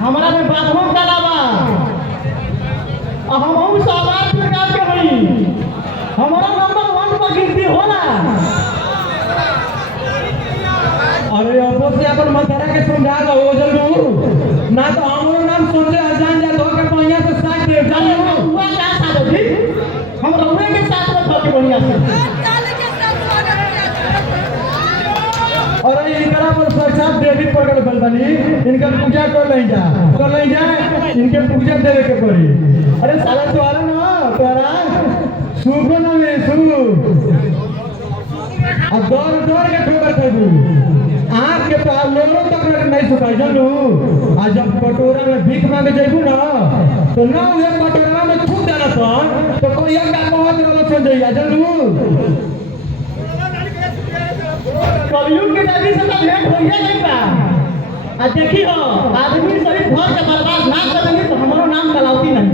हमारा में बातों का अलावा हम समाज प्रकार के हई हमारा नंबर 1 पर गिनती होला। अरे अब से अपन मतरा के समझा दो जरूर ना तो हमरो नाम सोचे अजान जा धो के बढ़िया से साथ दे चलो हुआ क्या साथ जी हम रहुए के साथ में थोड़ी बढ़िया से और इनकरा पर साक्षात देवी प्रकट भइल बानी इनका पूजा कर ले जा इनके पूजा देवे के पड़ी। अरे साला तोरा ना तोरा सुख ना में सु अब दौड़ के ठोकर खाबू आँख के तो लोगों तक नहीं सुखाई जानू। आज जब कटोरा में भीख मांगे जाइबू ना तो ना उहे कटोरा में थूक देना तो कोई का बहुत गलत सुन जाइए जानू। कलयुग के नबी से तो भेंट होइए नहीं बा। आ देखी हो आदमी सभी घर के बर्बाद ना करेंगे तो हमारो नाम कलावती नहीं।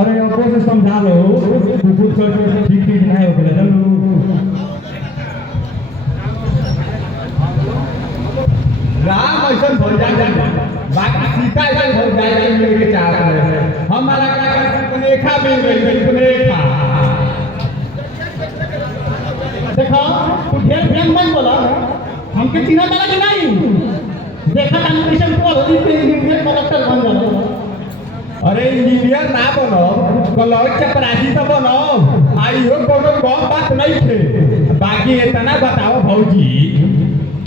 अरे अब से समझा लो कुछ कर ठीक नहीं हो गया चलो राम ऐसा भर जा बाकी सीता ऐसा भर जाए मेरे चार हमारा क्या पुनेखा मिल गई पुनेखा। देखो तू ढेर प्रेम मत बोला हमके चिन्ह वाला कि नहीं देखा कंपटीशन को होली पे इंजीनियर कलेक्टर बन जाओ। अरे इंजीनियर ना बनो कलर चपरासी तो बनो आई हो कोनो कम बात नहीं थे। बाकी इतना बताओ भौजी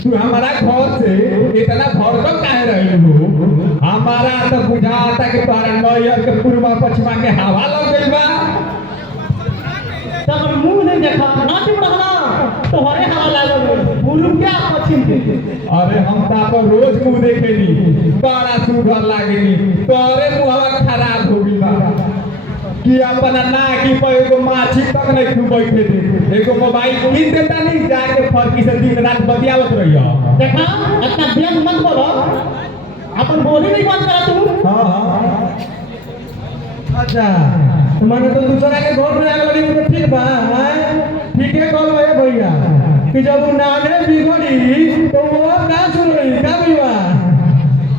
तू हमारा घर से इतना भरकम काहे रही हो। हमारा तो बुझाता कि तोरा नैयर के पूर्वा पश्चिमा के हवा लग गई बा। तब मुंह नहीं देखा ना चुप रहना तो हरे हवा लागल बोलू क्या पश्चिम के। अरे हम ताप रोज मुंह देखेली बड़ा सुगर लागेली तोरे मुंहवा खराब हो गई बा कि अपना ना कि एगो माछी तक नहीं खू बैठे थे एगो मोबाइल किन देता नहीं जाके फर्की से दिन रात बतियावत रहियो। देखा इतना व्यंग मत बोलो अपन बोली नहीं बंद करा तू। हां अच्छा माने तो दूसरा के घर में आगे लगी तो ठीक बा ठीक है कॉल है भैया कि जब नाने बिगड़ी तो वो का सुन रही का भैया।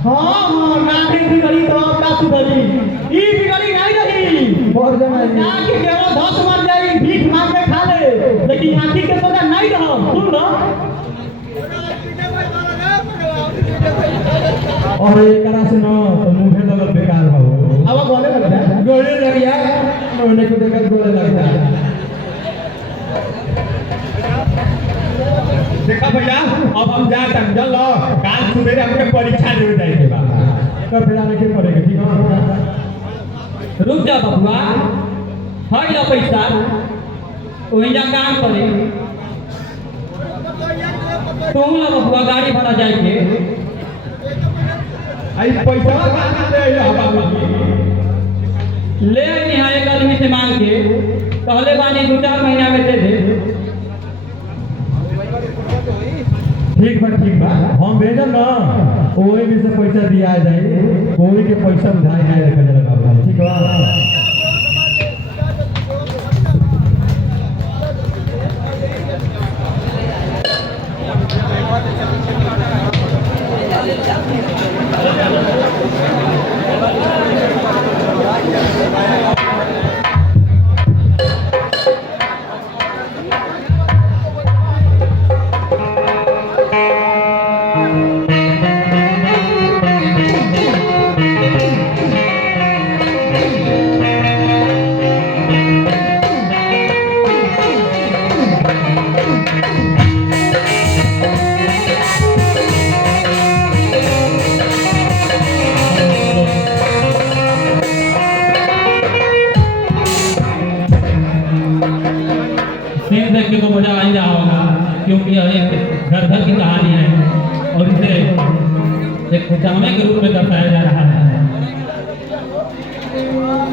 हां नाने बिगड़ी तो का सुधरी ई बिगड़ी नहीं रही और जना ना कि केवल 10 मर जाई भीख मांग के खा ले लेकिन आंखी के सोचा नहीं रहो सुन लो। और एकरा से न तो मुंहे लगल बेकार हो अब गोले लगता है गोले लग गया नोने को देखकर गोले लगता है। देखा भैया अब हम जाते हैं चलो काल सुबह हमके परीक्षा दे जाएंगे बाबा तो फिर आने के पड़ेगा ठीक है। रुक जा बबुआ हट जा पैसा वहीं जा काम करे तुम ना बबुआ गाड़ी भाड़ा जाएंगे आई पैसा कहां से ले बाबू ले यहाँ एक आदमी से मांग के पहले बानी 2-4 महीना में दे दे। ठीक बा हम भेजम ना ओही भी से पैसा दिया जाए ओही के पैसा उधार ना रखल जाला बाबू ठीक बा। सीन देख के तो मजा आ ही रहा होगा क्योंकि यह एक घर घर की कहानी है और इसे एक ड्रामे के रूप में दर्शाया जा रहा है।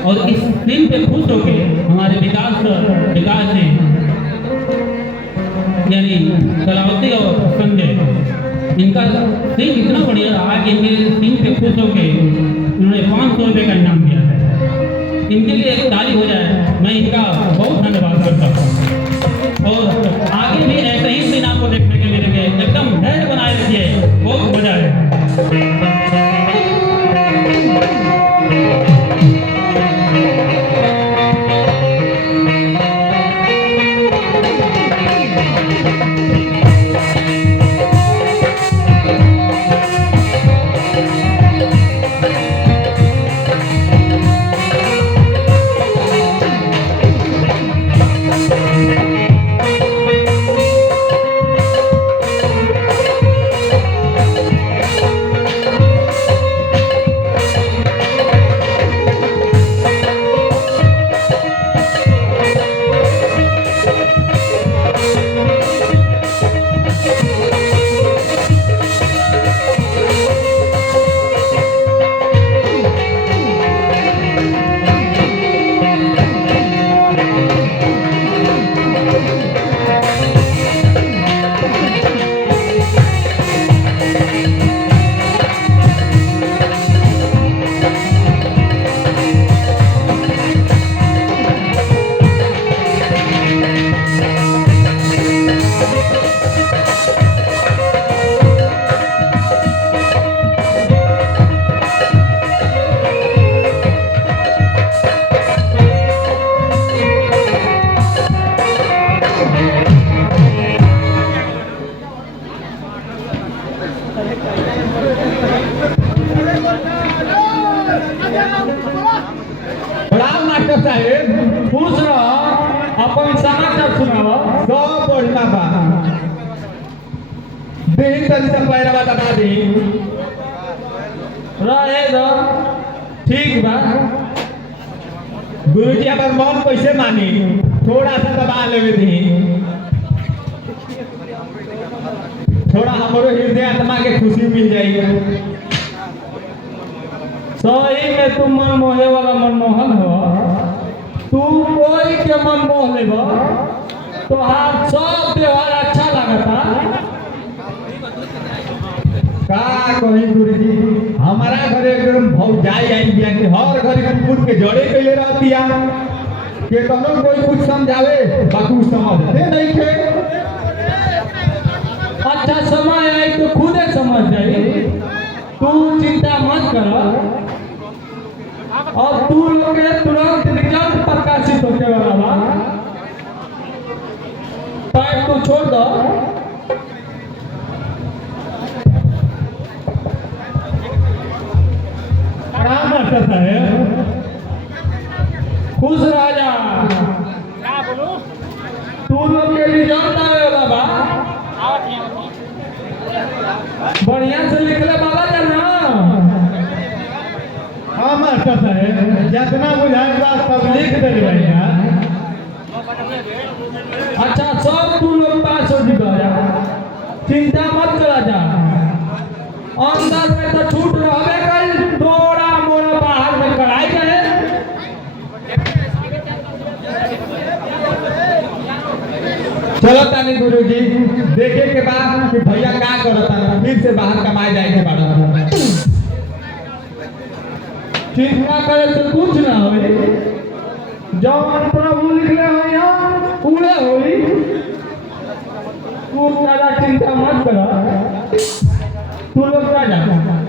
और इस दिन पे खुश होके हमारे विकास जी यानी कलावती और संजय इनका सीन इतना बढ़िया रहा कि इनके सीन पे खुश होके उन्होंने 500 रुपये का इनाम दिया है। इनके लिए एक ताली हो जाए मैं इनका बहुत धन्यवाद करता हूँ और आगे भी ऐसे ही सीन आपको देखने के लिए एकदम प्रणाम मास्टर साहेब। खुश रह। अपन समाचार सुनावा। सब बढ़िया बा। दिन तनी से पैरवा दबा दी। रहे दो। ठीक बा। गुरुजी अपन मन कैसे मानी? थोड़ा सा दबा लेवे दी। थोड़ा हमारो हृदय आत्मा के खुशी मिल जाएगी। सही में तू मन मोहे वाला मनमोहन हो। तू कोई के मन मोह लेब तो हाथ सब व्यवहार अच्छा लगता। का कही गुरुजी, हमारा घर एकदम भौजाई आई बिया के हर घर कुकुर के जड़े कैले रहतिया के कनो कोई कुछ समझावे बाकी समझते नहीं थे। अच्छा समय आई तो खुदे समझ जाई। तू चिंता मत कर। और तू लोग के तुरंत रिजल्ट प्रकाशित होने वाला बा। पैर तू छोड़ दो। प्रणाम मास्टर साहेब। खुश रह जा। तू लोग के रिजल्ट आवे वाला बा। बढ़िया से लिखले वाला जाना। हाँ मास्टर साहेब, जितना बुझाए बा सब लिख दे भैया। अच्छा सब तू लोग पास हो जाएगा। चिंता मत करा जा। अंदर में तो छूट रहबे कल। थोड़ा मोड़ा बाहर में कराई गए। चलो तानी गुरुजी, देखे के बाद कि भैया का करता फिर से बाहर कमाए जाए के बाद। चिंता करे से कुछ ना होई। जौन प्रभु लिखले हो यहाँ पूरे होई। तू ज्यादा चिंता मत कर। तू लोग क्या जाता।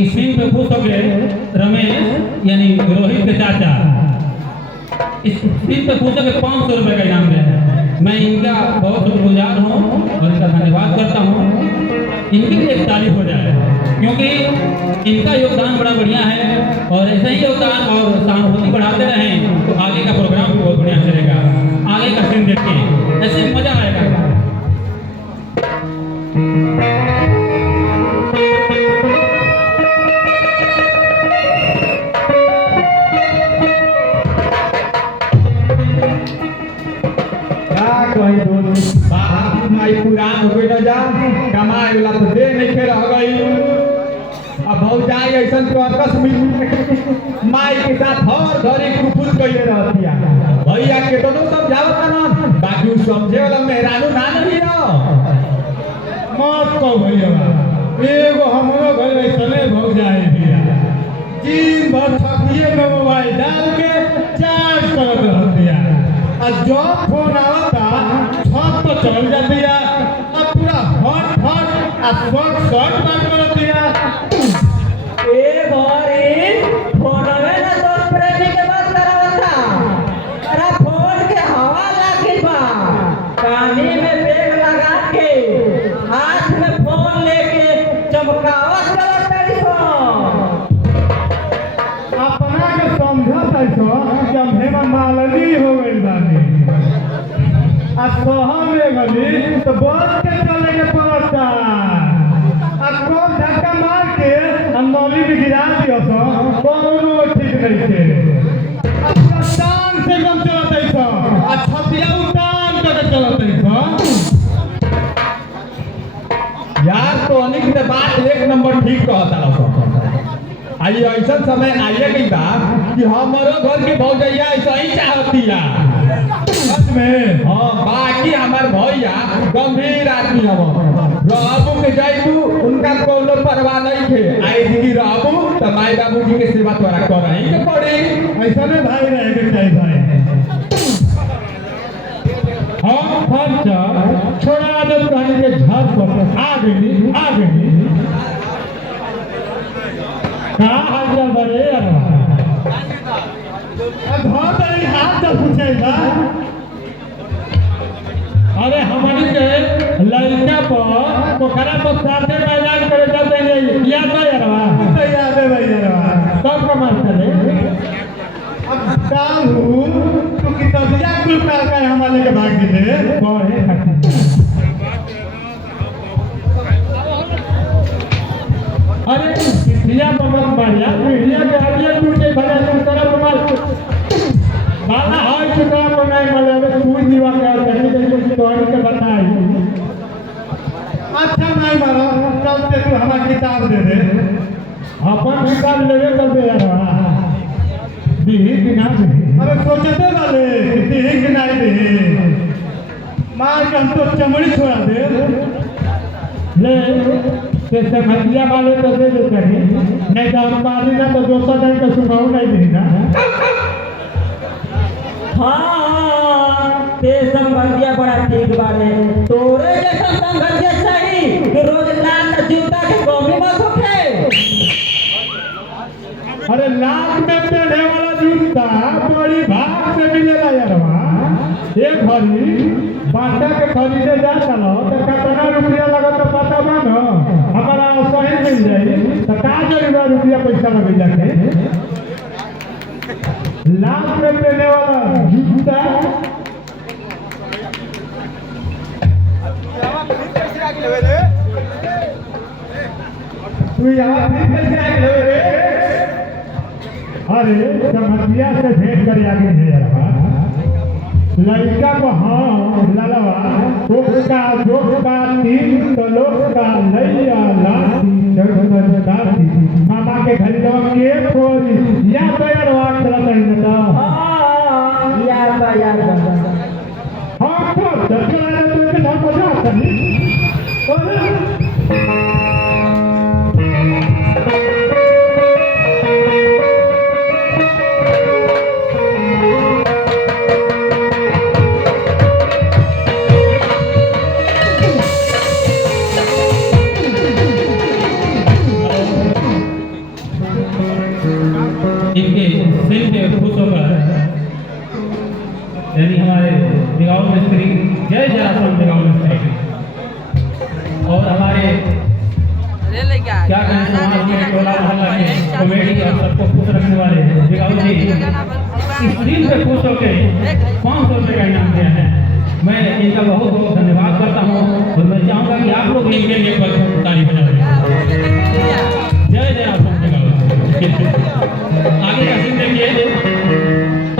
इस सीन पे खुश हो गए रमेश यानी रोहित के चाचा। इस सीन पे खुश हो गए 500 रुपये का इनाम दिया है। मैं इनका बहुत शुक्रगुजार हूँ और इनका धन्यवाद करता हूँ। इनकी भी एक तारीफ हो जाए क्योंकि इनका योगदान बड़ा बढ़िया है और ऐसे ही योगदान और सहानुभूति बढ़ाते रहें तो आगे का प्रोग्राम भी बहुत बढ़िया चलेगा। आगे का सीन देखिए, ऐसे मजा आएगा। जा कमाए वाला तो दे नहीं के रह गई। अब भौजाई ऐसा कर्कश माई के साथ हर घड़ी कुफुत कइले रहती है। भैया के दोनों समझावत ना बाकी समझे वाला मेहरानू ना नहीं रहो। मत कहो भैया एगो हमरो घर ऐसने भौजाई बिया दिन भर थकिए में मोबाइल डाल के चार्ज करत रहती है और जब फोन आवता छत तो चल जाती है और पूरा हट हट और शॉर्ट बात करती है। ए भाई फोनवे ना दोस्त प्रेमी के बात करावता अरे फोन के हवा लागी बा कानी में बैग लगा के हाथ में फोन लेके चमकावत चलत तारी सो अपना के समझत ऐसो कि हम हेमा मालनी हो गइल बानी आ शहर में गली तो बस के चले के पड़ता आ कौन धक्का मार के हम नौली में गिरा दियो तो कोनो ठीक नहीं के अच्छा शान से कम चलत ऐसो आ छतिया उतान के चलत ऐसो। यार तो अनिक के बात एक नंबर ठीक कहता रहो। आई ऐसा समय आइए गई बा कि हमारो घर की भौजैया ऐसा ही चाहती है। सच में हाँ बाकी हमार भैया गंभीर आदमी हम रहबू के जाइबू उनका कोनो परवाह नहीं थे। आई जी रहबू तो माई बाबू जी के सेवा तोरा करही के पड़ी। ऐसा नहीं भाई रहे के चाहिए भाई हम खर्चा छोड़ा आदत कहने के झाड़ पर आ गई का हाल चाल बड़े घर तरी हाथ से पूछेगा अरे हमारी के लड़का पर पोखरा पर साथे मैदान करे जाते हैं याद है यारवा याद है भाई यारवा सब कमाल करे अब डालू तो किताबिया कुल का हमारे के भाग दे पढ़े अरे चिट्ठिया मत बढ़िया पीढ़िया के आगे टूटे भले तुम तरफ मार बाला हाय चुका को नहीं मले अब सूई दीवा के और कहीं कुछ तोड़ के बताई अच्छा नहीं मारो चलते तू हमारा किताब दे दे अपन किताब लेवे कर दे यार दीही कि ना दीही अरे सोचते वाले दीही कि नहीं दीही मार के हम तो चमड़ी छोड़ा दे ले ते समझिया वाले तो दे देते हैं नहीं तो हम पानी ना तो दोस्तों टाइम का सुनाओ नहीं देना। हाँ ते संबंधिया बड़ा ठीक बारे तोरे जैसा संबंधिया चाहिए कि रोज लाल जूता के कमी मत होखे। अरे लाल में पहने वाला जूता बड़ी भाग से मिलेगा यारवा एक भरी बाटा के खरीदे जा चलो तो कितना रुपया लगा तो पता बा ना हमारा सही मिल जाए तो का जरूर रुपया पैसा लगे जाके लाल में पहने वाला जूता तू यहाँ अरे समझिया से भेंट कर आगे नहीं यार लड़का को हाँ ललवा जोका तीन तलोक का लैया लाठी चढ़ती मामा के घर के खोरी या तो यार वाट चला नहीं ना हाँ याद बा हाँ तो चला तो के नाम पता नहीं इनके सिर पे खुश होकर यानी हमारे दिगाव मिस्त्री जय जरासन दिगाव मिस्त्री और हमारे क्या कहें समाज में टोला मोहल्ला के कमेटी और सबको खुश रखने वाले दिगाव जी इस दिन पे खुश होकर 500 रुपये का इनाम दिया है। मैं इनका बहुत बहुत धन्यवाद करता हूँ और मैं चाहूँगा कि आप लोग इनके लिए एक बार ताली बजा दें। जय जरासन दिगाव आगे का सीन देखिए।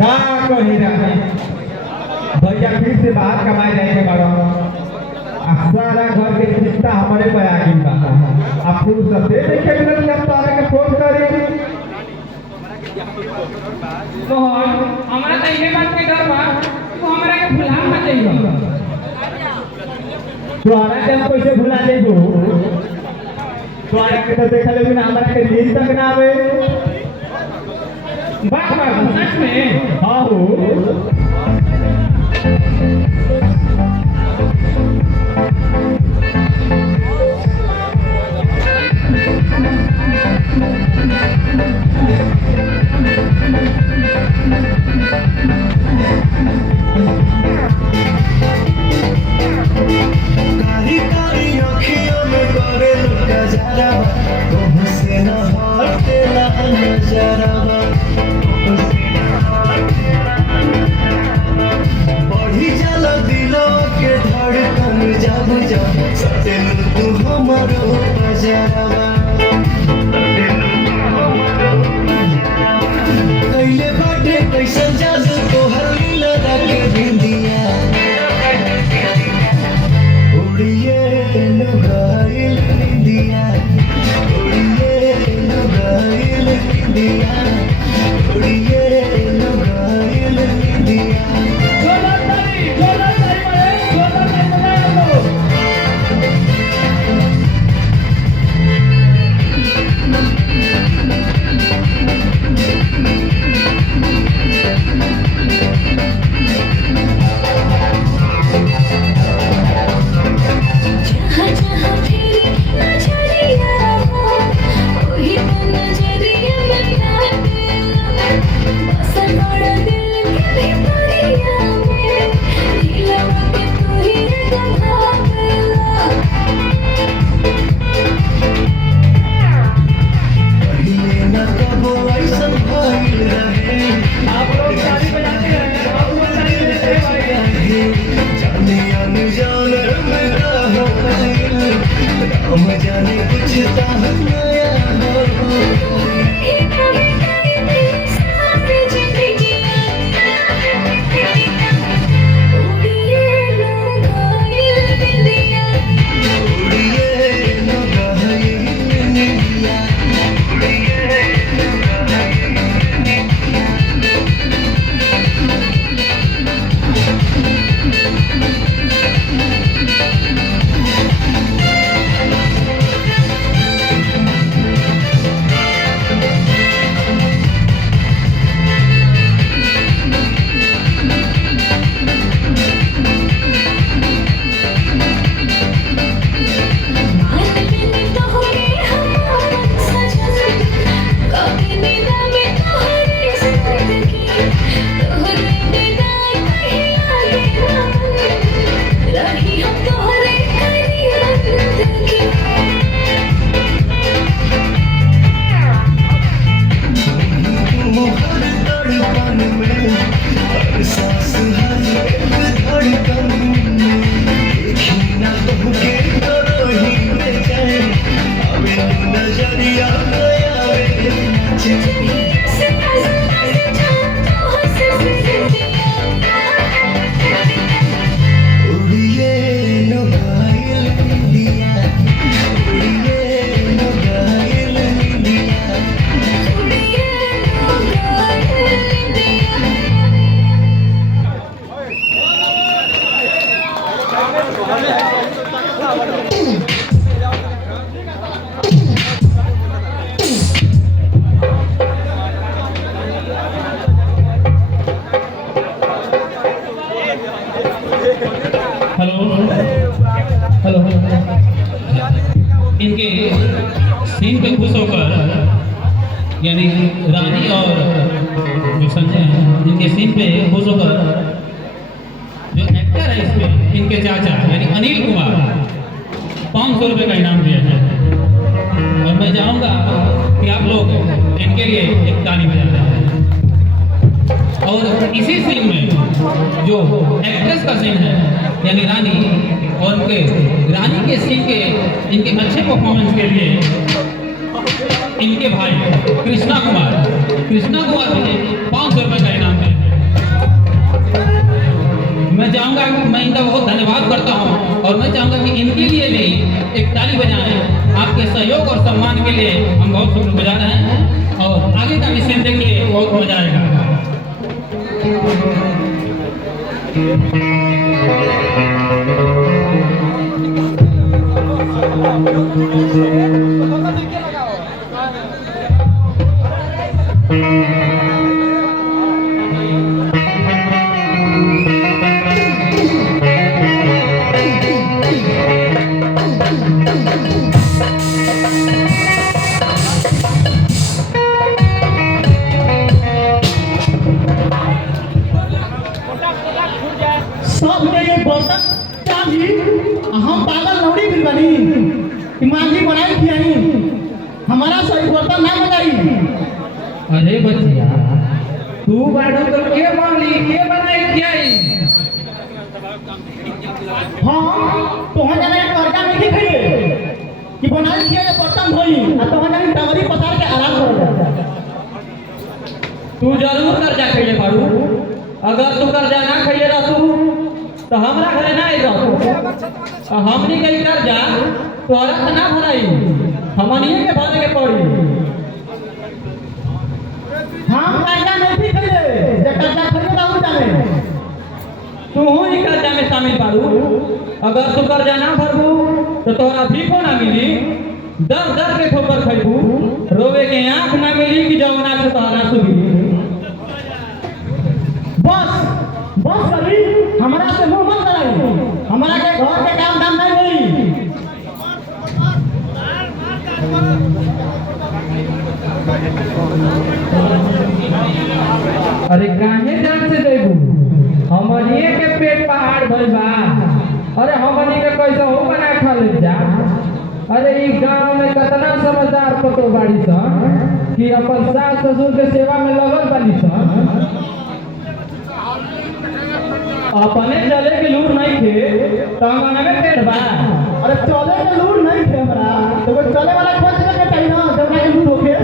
का कही रहा भैया फिर से बाहर कमाए जाएंगे बड़ा सारा घर के चिंता हमारे पे आ गई बा अब फुर्सत दे के मिलत जब तारा के फोन करी मोहन हमरा तो ये बात के डर बा तू हमरा के भुला मत जाइयो तोहरा के हम कैसे भुला देबो तोहरा के तो देखा लेकिन हमरा के नींद तक ना आवे बात बात सच में हां हो कारी कारी अखियों में करे लुका जरा तुम से न हटते ना नजरा बढ़ी जाला दिलों के धड़कन जब जब सटेल तू हमारो बजरा कैले बाटे कैसन जादू तोहर लीला के बिंदिया उड़िए लुगाइल इंडिया उड़िए लुगाइल इंडिया उड़िए लुगाइल इंडिया जोला ताली बजाओ लो जहाँ जहाँ फिर नजरिया हो वही तो नजरिया में लागे बस बड़ा दिल के भीतरिया में दिलवा के तू ही जगा देला पहिले न कबो ऐसन भइल रहे आप लोग ताली बजाते रहे बाबू ताली बजाते रहे जाने अनजान मेरा हो गइल राम जाने कुछ ता नया हो ये कभी कभी तेरे साथ जिंदगी उड़िए लुगाइल बिंदिया उड़िए लुगाइल इंडिया उड़िए लुगाइल मान बिन तोहरे हमारा सजन कभी निदा में तोहरे जिंदगी तोहरे निदा कहीं आगे ना रही हम तोहरे करिया जिंदगी हर तड़पन में हर सांस हर एक धड़कन में देखी ना तुमके करो ही में जाए अबे नजरिया गया वे नाचे से नजर से जान तो हंस दिया उड़िए लुगाइल इंडिया उड़िए लुगाइल इंडिया उड़िए लुगाइल बिंदिया हेलो हेलो इनके सीन पे खुश होकर यानी रानी और जो संजय हैं इनके सीन पे खुश होकर जो एक्टर है इसमें इनके चाचा यानी अनिल कुमार 500 रुपये का इनाम दिया है और मैं चाहूँगा कि आप लोग इनके लिए एक ताली बजाना है और इसी सीन में जो एक्ट्रेस का सीन है यानी रानी और उनके रानी के सीन के इनके अच्छे परफॉर्मेंस के लिए इनके भाई कृष्णा कुमार मुझे 500 रुपये का इनाम देंगे। मैं चाहूँगा कि मैं इनका बहुत धन्यवाद करता हूँ और मैं चाहूँगा कि इनके लिए भी एक ताली बजाएं। आपके सहयोग और सम्मान के लिए हम बहुत शुक्रगुजार हैं और आगे का मिशन देखिए बहुत मजा आएगा। सब के ये बर्तन चाही हम पागल लौड़ी भी बनी ईमानदारी बनाई खियाई हमारा सही बर्तन ना बनाई। अरे बच्चिया तू बाड़ू तो के मांगली के बनाई खियाई? हाँ तो हम जाने कर्जा नहीं खइले कि बनाई खियाई बर्तन धोई आ तो हम जाने टंगरी पसार के आराम कर। तू जरूर कर्जा खइले बाड़ू। अगर तू कर्जा ना खइले रहतू तो हमरा घरे ना आइतो। हमनी के कर्जा तोरा से ना भराई, हमनिए के भरे के पड़ी। हम कर्जा नहीं खइले जे कर्जा खइले रहू जाने तू ही कर्जा में शामिल बाड़ू। अगर तू कर्जा ना भरबू तो तोरा भीखो ना मिली, दर दर के ठोकर खइबू, रोवे के आंख ना मिली कि जौना से तोहरा सुगी। बस कभी हमारा से मुंह मत कराई, हमारा के घर के काम धाम नहीं होई। अरे काहे जान से देबू? हमनिए के पेट पहाड़ भइल बा। अरे हमनी के कैसे हो बना खा ले जा। अरे ई गांव में कितना समझदार पतो बाड़ी सन कि अपन सास ससुर के सेवा में लगल बाड़ी सन। अपने चले के लूर नहीं थे तो हमारा में पेट बा। अरे चले के लूर नहीं थे हमरा तो कोई चले वाला खोज के चाहिए ना जब के लूर होके।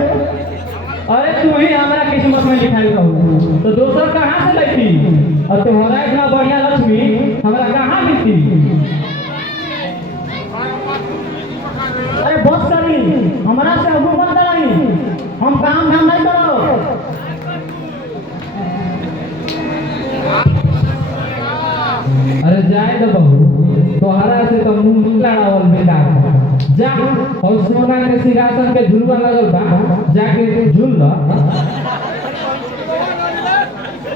अरे तू ही हमारा किस्मत में लिखाई रहू तो दोसर कहाँ से लैती? और तुम्हारा इतना बढ़िया लक्ष्मी हमरा कहाँ मिलती? अरे बस करी हमारा से अबू मत कराई, हम काम धाम नहीं करो। अरे जाए तो बहू तोहरा से तो मुंह लड़ावल बेकार जा। और सोना के सिंहासन के झुलवा लगल बा जाके झूल ल।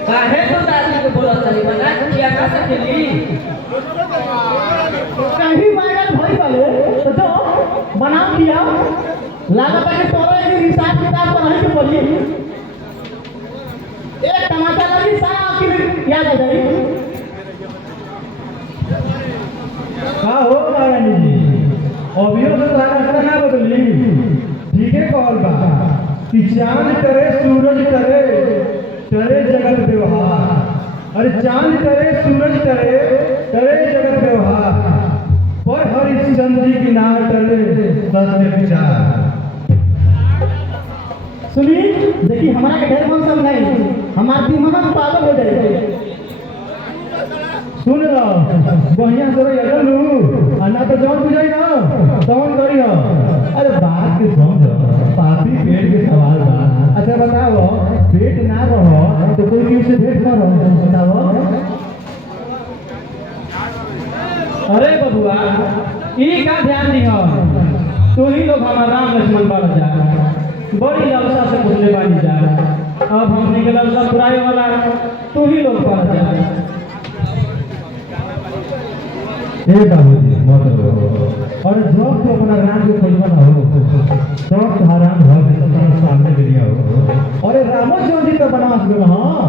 काहे तो दादी के बोलत रही बना किया का सकेली? कहीं वायरल भई वाले तो बना दिया लागत है कि तोरे के हिसाब किताब बनाई के पड़ी। एक टमाटर लगी सारा आपकी याद आ जाएगी। हाँ हो नारायण जी अभियो से रास्ता ना बदली। ठीक है कहल बा कि चांद करे सूरज करे करे जगत व्यवहार। अरे चांद करे सूरज करे करे जगत व्यवहार पर हरिश्चंद्र जी की नार करे सत्य विचार। सुनी देखिए हमारा के ढेर मन समझाई हमार दिमाग पागल हो जाए। सुन लो बढ़िया से अगर लू अन्ना तो जौन बुझाई ना तौन करी हो। अरे बात के समझ पापी पेट के सवाल बा। अच्छा बताओ पेट ना रहो तो कोई क्यों से भेंट ना रहो बताओ। अरे बबुआ ई का ध्यान दिहो। तू ही लोग हमारा राम लक्ष्मण बाड़ा जा बड़ी ललसा से पूछने वाली जा। अब हमने के ललसा पुराए वाला तू ही लोग पड़ जा। हे बाबूजी मत रो। और जब तो अपना राम के खोजवा ना हो तब हराम घर के सब सामने ले लिया हो। अरे रामचंद्र जी का बनास गए हाँ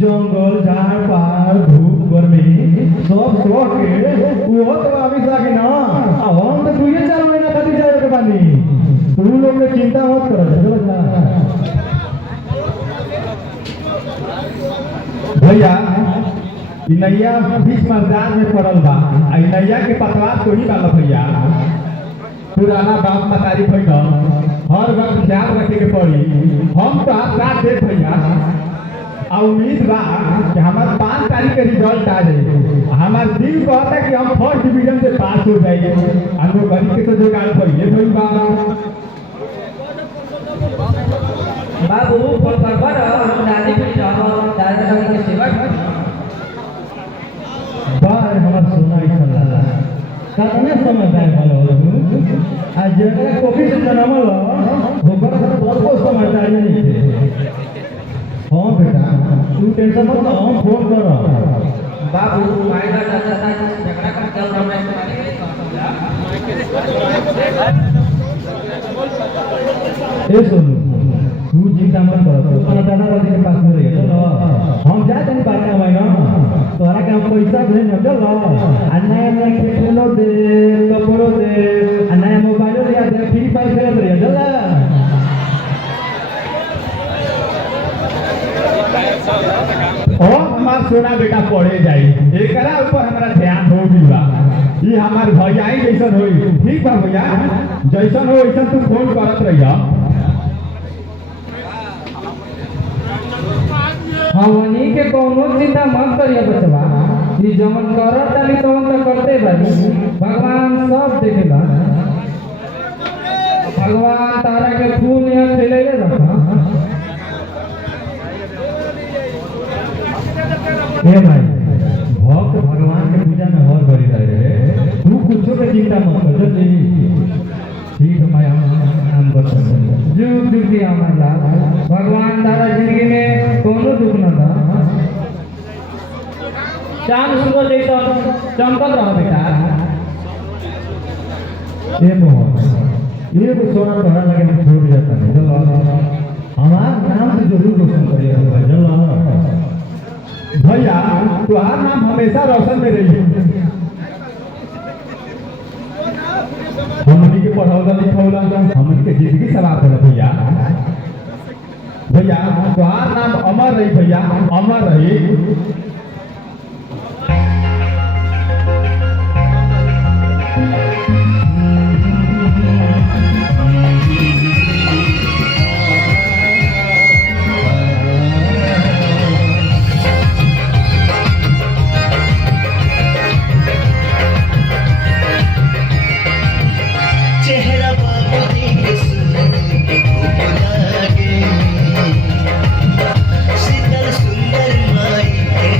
जंगल झाड़ पहाड़ धूप गर्मी सब सो के वो तो अभी जाके ना हम तो 2-4 महीना खातिर जाए के बानी। तू लोग ने चिंता मत करो भैया। इ नैया बीच मैदान में पड़ल बा। आ इ नैया के पतवार तो ही वाला भैया पुराना बाप मतारी भैया हर वक्त ख्याल रखे के पड़ी। हम तो आप साथ दे भैया आ उम्मीद बा कि हमार 5 तारीख के रिजल्ट आ जाए। हमार दिल कहता कि हम फर्स्ट डिवीजन से पास हो जाइए। हम लोग गरीब के तो जुगाड़ पहले भइल बा। बाबू फोन पर हम दादी भी रहब दादा दादी के सेवा बार हमार सोना ही चला कितने समझदार वाला हो आज जगह कॉफी से जन्मल होकर बहुत समझदार नहीं थे। हाँ बेटा तू टेंशन मत लो हम फोन कर बाबू मायदा दादा दादा झगड़ा कर चल रहा ए सोनू तू चिंता मत कर अपना दादा दादी के पास में रह चलो हम जा तनी बात ना भाई ना तोरा के हम पैसा भेज न चलो आ नया नया खेलो दे कपड़ो दे आ नया मोबाइल दे दे फ्री फायर खेलत रह चलो और हमार सोना बेटा पढ़े जाई एकरा ऊपर हमारा ध्यान हो भी बा। ये हमार भैया ही जैसन होई ठीक बा भैया जैसन हो वैसन तू फोन करत रहिया। हमनी के कोनो चिंता मत करिए बचवा ई जमन करत ताली तवन त करते बानी भगवान सब देखेला। भगवान तारा के फूल यहाँ खिलैले रखा ए भाई भक्त भगवान के पूजा में हर घड़ी रहे तू कुछो के चिंता मत कर जल्दी ठीक है भाई हम कर सकते हैं जुग जुग की हमारा भगवान तारा जिंदगी में कोनो दुख न दा चांद सुबह जैसा चमकत रहो बेटा। ए मोहन ये को सोना तोहरा लगे हम छोड़ जाता है चलो हमार नाम से जरूर रोशन करिए भाई चलो भैया तुम्हारा नाम हमेशा रोशन में रही। हमनी के पढ़ौला लिखौला हमनी के जिंदगी सवार होला भैया। भैया तुम्हारा नाम अमर रही भैया अमर रही। चेहरा बाबू देख सुन के खूब लागे शीतल सुंदर माई के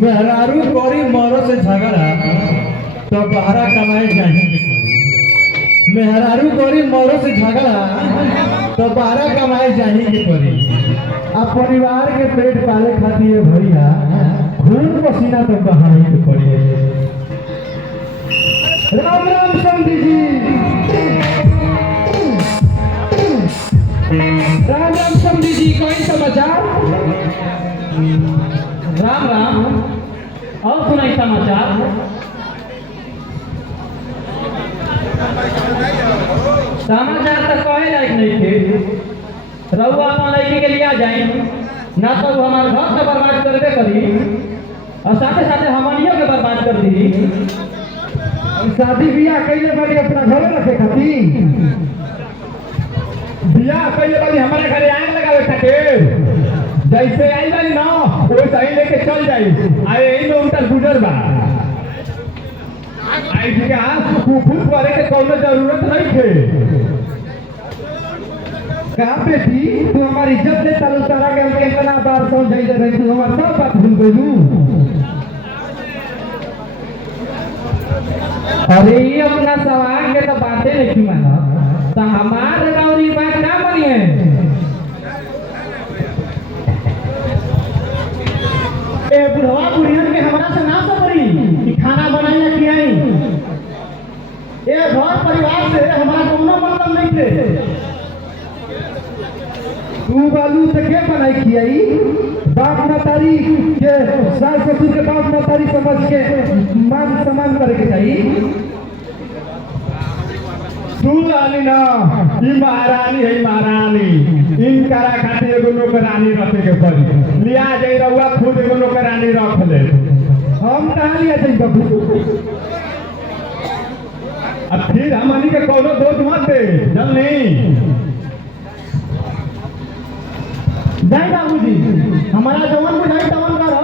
मेहरारू करी मरो से झगड़ा तो बाहरा कमाए जाएंगे। मेहरारू करी मरो से झगड़ा तो बाहरा कमाए जाएंगे परी। अब परिवार के पेट पाले खातिर भैया खून पसीना तो बहाने के पड़ी। राम राम समधी जी। राम राम समधी जी, कोई समाचार? राम राम। और सुनाई समाचार। समाचार तो कहे लायक नहीं थे। रहुआ अपना लड़की के लिए आ जाए ना तो वो हमारे घर से बर्बाद करबे करी और साथे साथे हमारियों के बर्बाद कर दी। शादी बियाह कैले बारी अपना घरे रखे खातिर। बियाह कैले बारी हमारे घरे आग लगावे खातिर। जैसे आई बारी ना वैसे ही लेके चल जाई। आए यही में उनका गुजर बा। आई जी का कुफुत करे के कोनो जरूरत नहीं थे। कहा बेटी तू हमारी इज्जत ले तारू तारा के हमके इतना बार समझाई दे रही तू हमार सब बात भूल गई। अरे ये अपना सवाल के तो बातें नहीं माना तो हमारे गौरी बात क्या बनी है। ए बुढ़वा बुढ़ियन के हमरा से ना सबरी कि खाना बनाई ना खियाई। ए घर परिवार से हमारा कोनो मतलब नहीं थे। तू बालू से के बनाई खियाई? बाप मतारी के सास ससुर के बाप मतारी समझ के मान सम्मान करे के चाहिए। सुन रानी ना, ई महारानी है महारानी। इनकरा खातिर एगो नौकरानी रखे के पड़ी। लिया जाई रहुआ खुद एगो नौकरानी रख ले। हम कहाँ लिया जाई बाबू? अब फिर हमनी के कोनो दोष मत दे जल्दी। जाई बाबूजी हमारा जवन बुझाई तवन करो।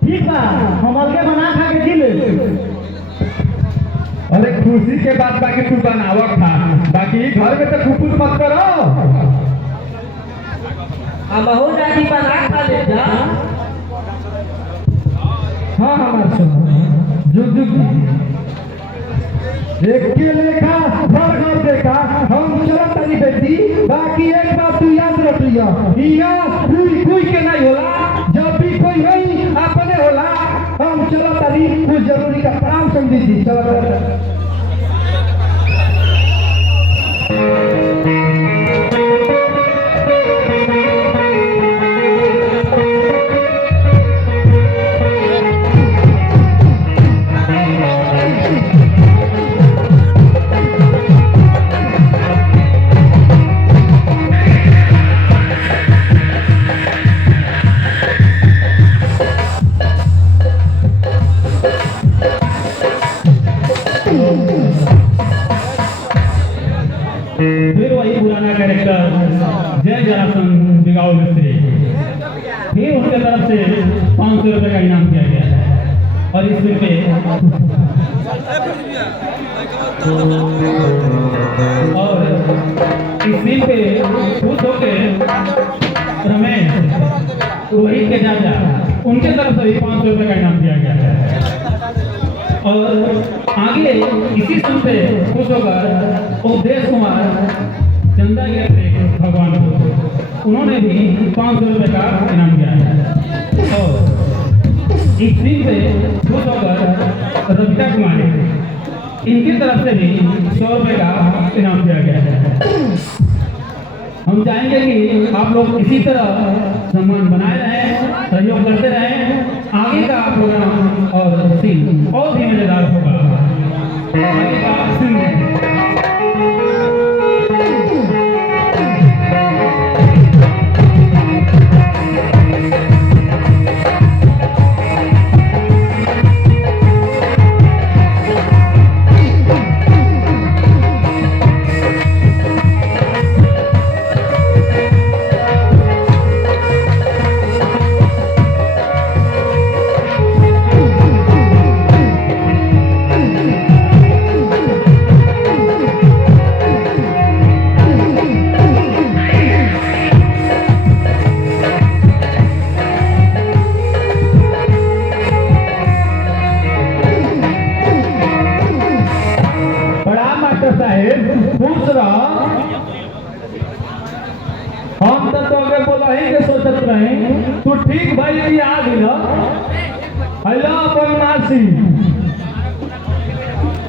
ठीक बा हम अलगे बना खा के जी ले। अरे खुशी के बात बाकी तू बनावक था, बाकी घर में तो कुकुर मत करो। अब बहुत जाती बना खा ले जा। हाँ हमारे सुनो जुग जुग एक के लेखा घर घर देखा हम चलत तारी बेटी। बाकी एक बात तू याद रख लिया, यहाँ कोई कोई के नहीं होला। जब भी कोई होई अपने होला। हम चलत तारी कुछ जरूरी का काम समझी थी। चलो फिर वही पुराना कैरेक्टर जय जरासंध बिगाओ मिस्त्री। फिर उसके तरफ से 500 रुपये का इनाम दिया गया है। और इस फिल्म पे खुश होकर रमेश रोहित के चाचा उनके तरफ से भी 500 रुपये का इनाम दिया गया है। और आगे इसी फिल्म पे खुश होकर उपदेश कुमार चंदा गया थे भगवान को, उन्होंने भी 500 रुपये का इनाम दिया है। और इस फिल्म पे खुश होकर रविता कुमारी इनकी तरफ से भी 100 रुपये का इनाम दिया गया है। हम चाहेंगे कि आप लोग इसी तरह सम्मान बनाए रहें, सहयोग करते रहें। आगे का प्रोग्राम और सीन और भी मजेदार होगा। आगे का सीन वही के सोचत रही तू ठीक भाई की आ गइल हेलो अपन मासी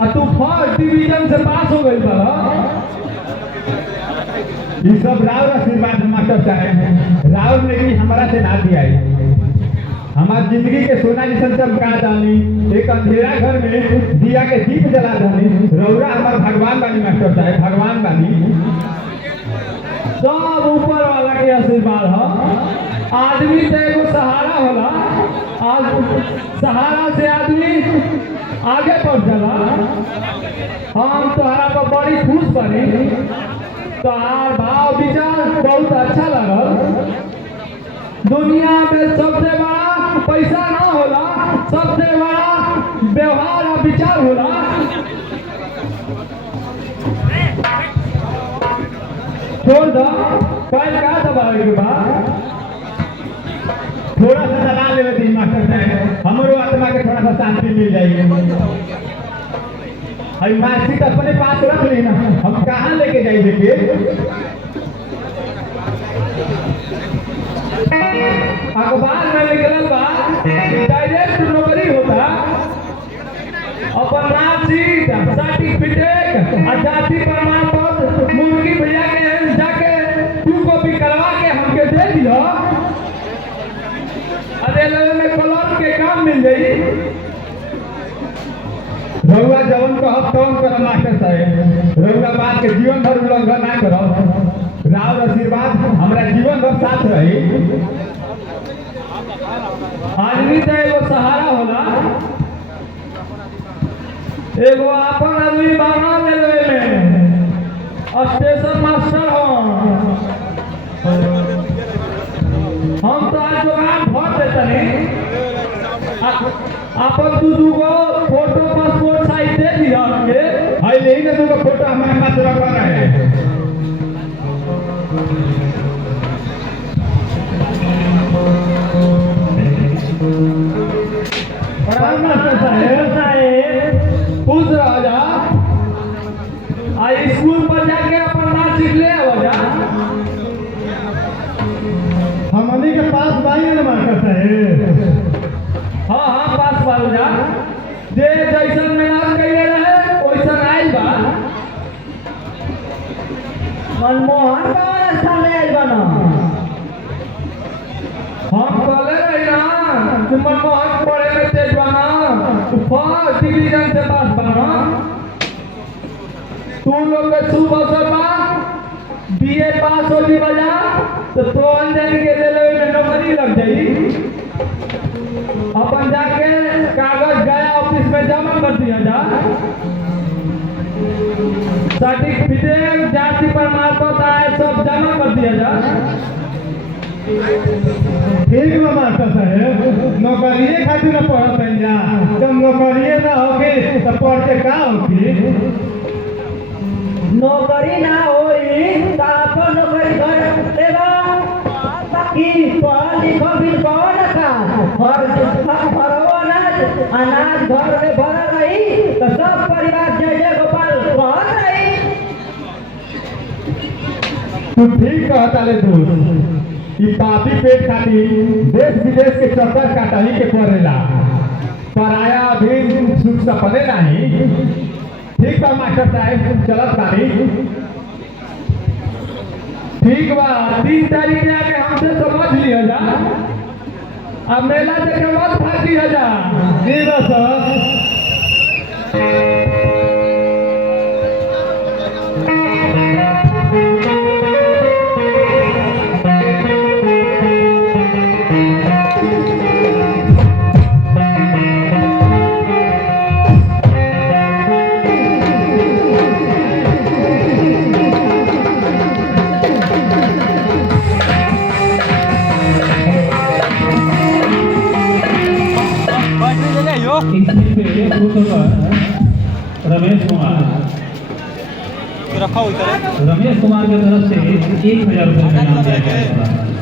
आ तू फर्स्ट डिवीजन से पास हो गई बा ये सब राव आशीर्वाद मास्टर साहब राव ने भी हमारा से ना दिया हमार जिंदगी के सोना जैसन चमका दानी एक अंधेरा घर में दिया के दीप जला दानी रौरा हमार भगवान बानी मास्टर साहब भगवान बानी सब ऊपर वाला के आशीर्वाद है आदमी से एगो सहारा होला आज सहारा से आदमी आगे बढ़ जाला हम तोहरा पर बड़ी खुश बनी तोहार भाव विचार बहुत अच्छा लगल दुनिया में सबसे बड़ा पैसा ना होला सबसे बड़ा व्यवहार और विचार होला छोड़ दो पैर का दबावे के बाद थोड़ा सा दबा लेवे दी मास्टर साहब हमारो आत्मा के थोड़ा सा शांति मिल जाएगी अभी मार्कशीट अपने पास रख ली ना हम कहाँ लेके जाए देखिए अखबार में निकलल बा डायरेक्ट नौकरी होता अपन मार्कशीट सर्टिफिकेट और जाति प्रमाण पत्र मुर्गी भैया के जाके 2 कॉपी करवा के हमके दे दियो अरे लेवे में कलम के काम मिल जाई रउआ जवन कहब तवन कर मास्टर साहब रउआ बात के जीवन भर उल्लंघन ना करब राव आशीर्वाद हमरा जीवन भर साथ रही आदमी तो एगो सहारा होला एगो अपन आदमी बना लेवे में स्टेशन मास्टर हो हम तो आज जोगान भर देतनी अपन दू गो फोटो पासपोर्ट साइज दे दिया हमके हाय ले ना दूगो फोटो हमारे पास रखा रहे प्रणाम मास्टर साहेब खुश रह जा आई स्कूल पर जाके अपन मार्कशीट ले आवा जा हमनी के पास बाई न मास्टर साहेब हाँ हाँ पास वाल जा जे जैसन मेहनत कइले रहे वैसन आइल बा मनमोहन कौन स्थान ले आइल बा ना हम कहले रही ना कि मनमोहन पढ़े में तेज बा ना तू फर्स्ट डिवीजन से पास बा ना तू लोग के शुभ अवसर बा बीए पास हो जी बजा तो अंजन के रेलवे में नौकरी लग जाई अपन जाके कागज गया ऑफिस में जमा कर दिया जा सर्टिफिकेट जाति प्रमाण पत्र आए सब जमा कर दिया जा ठीक बा मास्टर साहेब नौकरिए खातिर न पढ़त हन जा जब नौकरिए ना होगी तो पढ़ के का होगी नौकरी ना होई तो अपन नौकरी घर लेबा बाकी पढ़ लिखो बिन कौन का भरवा अनाज घर में भरल रही तो सब परिवार जय जय गोपाल कहत रही तू ठीक कहता ले दोस्त ई पापी पेट खातिर देश विदेश के चक्कर काटही के पड़ेला पराया अधीन सुख सपने नहीं ठीक बा मास्टर साहब चलत बानी ठीक बा 3 तारीख के आके हमसे समझ लिया जा अब मेला देखे मत फाटी हो जा जी बस इसमें से खुश होगा रमेश कुमार रमेश कुमार की तरफ से 1000 रुपये का इनाम दिया जाएगा